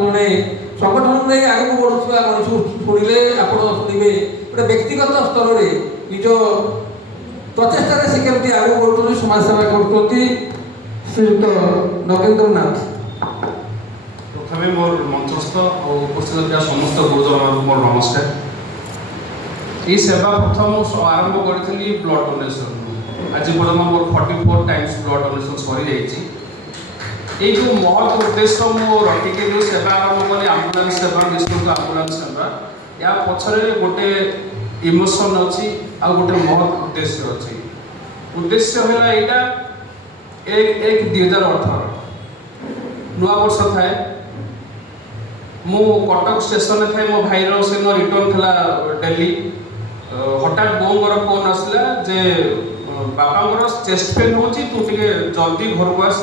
जड़े संगठन नहीं आगे बढ़ुवा मनुष्य शुणिले आप शुणे गोटे व्यक्तिगत स्तर में निज प्रचेषार से केमती आगे बढ़ुं समाज सेवा कर श्रीयुक्त नगेंद्र नाथ। प्रथम मोर मंचस्थ और उपस्थित समस्त गुरुजन मोर नमस्कार। ये सेवा प्रथम आरंभ करी ब्लड डोनेशन आज पर्यटन मोर 44 टाइम्स ब्लड डोनेशन सरी ये जो महत्व उद्देश्य मो रखिक जो सेवा आरंभ कली आम्बुलांस सेवा निःशुल्क आम्बुलांस सेवा या पछरे गोटे इमोशन अच्छी आ गोटे महत्व उद्देश्य अच्छी। उद्देश्य है यहाँ 1/1/2018 नुआ वर्ष थाए मु कटक स्टेशन थे मो भाईर से रिटर्न थला दिल्ली हठात बोर फोन आसला जे बापा चेस्ट पेन हो तू टे जल्दी घर को आस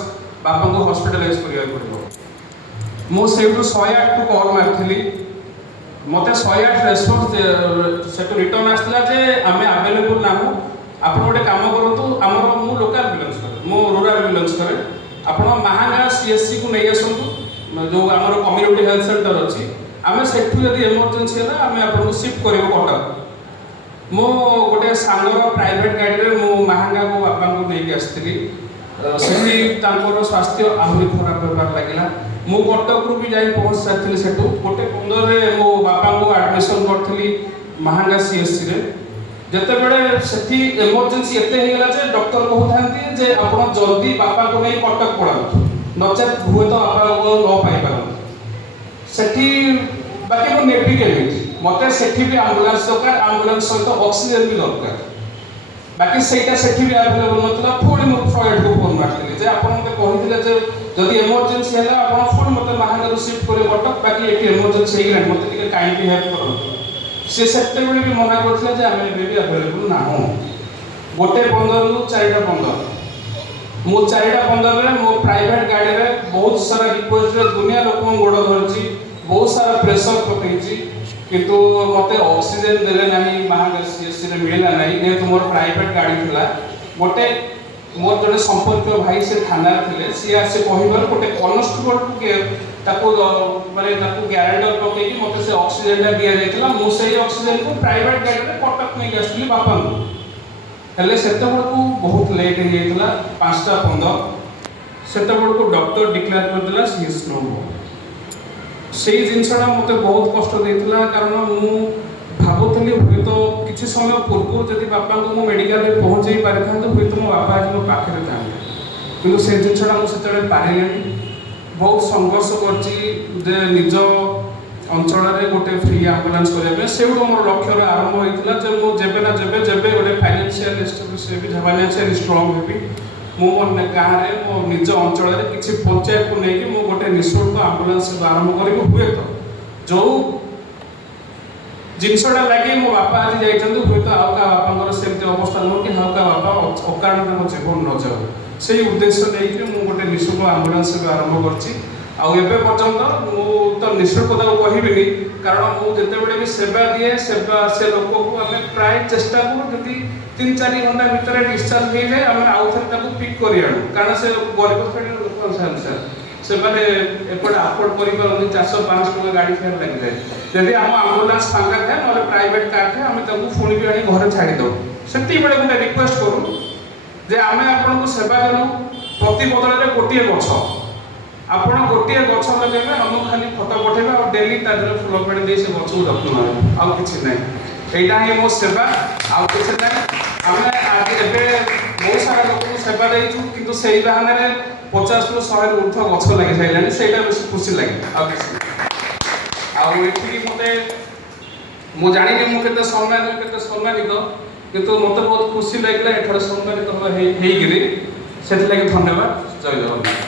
बापा को हॉस्पिटलाइज करिया पड़ो। मु सेठू 108 को कॉल मारथिली मते 108 रेस्पॉन्स से रिटर्न आसला जे आमे अवेलेबल ना हो आपण गोटे काम करंतु हमर मु लोकल एम्बुलेंस करे मु रूरल एम्बुलेंस करे आपण महांगा सीएससी को नै आसंतु जो हमर कम्युनिटी हेल्थ सेंटर अछि आमे सेठू यदि इमरजेंसी है आमे आपण को शिफ्ट करबो कटक। मो गोटे सांगर प्राइवेट गाड़ी रे मु महांगा को बापा को नै आस्थिली सेठी तांकर स्वास्थ्य आहुरी खराब होबार लागिला। मु कटक रु भी जाई पहुंच साथि सेठू गोटे 15 रे मो बापा को एडमिशन करथली महांगा सीएससी रे जते बेले सेठी इमरजेंसी एते हे गेला जे डॉक्टर कहउथांती जे आपण जल्दी बापा को नै कटक पड़ाउ नचेत हुए तो बापा को न पाई पारन सेठी बाकी को नेपी केमिति मते सेठी भी एम्बुलेंस दरकार एम्बुलेंस सहित ऑक्सीजन भी दरकार बाकी सेटा सेठी भी अवेलेबल नतला पुणी मो फ्रॉइड को फोन मारथिले जे आपण मते कहिथिले जे जदि इमरजेंसी हैला आपण फोन मते महांगा रो शिफ्ट करे कटक बाकी एटी इमरजेंसी हे गेला मते टिके काइंडली हेल्प करो से सेते बेले भी मना करथिले जे आमे भी अवेलेबल ना हो गोटे 15 रु 4टा 15 मो 4टा 15 रे मो प्राइवेट गाड़ी रे बहुत सारा रिक्वेस्ट रे दुनिया लोक गोड़ धरची बहुत सारा प्रेशर पकेची किंतु मते ऑक्सीजन देले नाही महांगा सीएससी रे मिलला नाही जे तुमर प्राइवेट गाड़ी थिला गोटे मोर जने संपर्क भाई से थाना थिले सी आसे कहिबर गोटे कॉन्स्टेबल के ताको माने ताको गारंटर पके कि मते से ऑक्सीजन दा दिया जायतला मो से ऑक्सीजन को प्राइवेट गाड़ी रे कटक नै गसली बापा हेले सेते बडको बहुत लेट हे जायतला 5:15 सेते बडको डॉक्टर डिक्लेयर कर दिला सी इज नो से जिनसटा मते बहुत कष्ट देइतला कारण मु भाबुतली हुई तो किसी समय पूर्व जदि बापा को मु मेडिकल रे पहुंचई पारि थांतो हुई तो मो बापा आज मो पाखरे थांते किंतु से जिनसटा मु सेतरे पारिलेनी बहुत संघर्ष करची जे निज अंचल रे गोटे फ्री एम्बुलेंस करबे सेउडो मोर लक्ष्य रे आरंभ होइतला जे मु जेबे ना जेबे गोटे फाइनेंशियल एस्टेब्लिश भी फाइनेंशियल स्ट्रांग हेबी मु मन गाँ रे मो निज अंचल रे किछि पंचायत को नेकी मु गोटे निःशुल्क एम्बुलेंस आरंभ करिबो हुए तो जो जिनसटा लगे मो बापा आज जाइछन हुए तो आउ का बापांगर सेमते अवस्था न कि हाउ का बापा अकारण में जीवन न जाऊ से उद्देश्य लेके मु गोटे निःशुल्क एम्बुलेंस आरंभ करछि आउ एबे पर्यंत मु तो निःशुल्क दाउ कहिबिनी कारण मु जते बेले भी सेवा दिए सेवा से लोक को हमें प्राय चेष्टा करू जति 3-4 घंटा भीतर डिस्चार्ज हो जाए हमें आउ थे ताको पिक करि आनु कारण से गरीब श्रेणी लोक सर से माने एपटे अफोर्ड करि परन 400-500 टका गाड़ी फेयर लागि जाए जदि हम एम्बुलेंस फांका थे और प्राइवेट कार थे हमें ताको फुणी भी आनी घर छाड़ी दो सेति बेले गोटे रिक्वेस्ट करू जे आमे आपन को सेवा करू प्रति बदल रे गोटिए गछ आपण गोटिए गछ लगेबे हम खाली फोटो पठेबे और डेली ता दर फुल पानी दे से गछ को रखनु आ किछि नै एटा ही मो सेवा आ किछि नै हमें आज एबे बहुत सारा लोक को सेवा देइछु किंतु सेही बहाने रे 50 रु 100 रु ऊर्ध्व गछ लागि थाइलानी सेटा बेसी खुशी लागि आ किछि आ एठी मते मु जानि मु केते सम्मानित किंतु मते बहुत खुशी लागला एठर सम्मानित हेई गिरी सेति लागि धन्यवाद जय जगन्नाथ।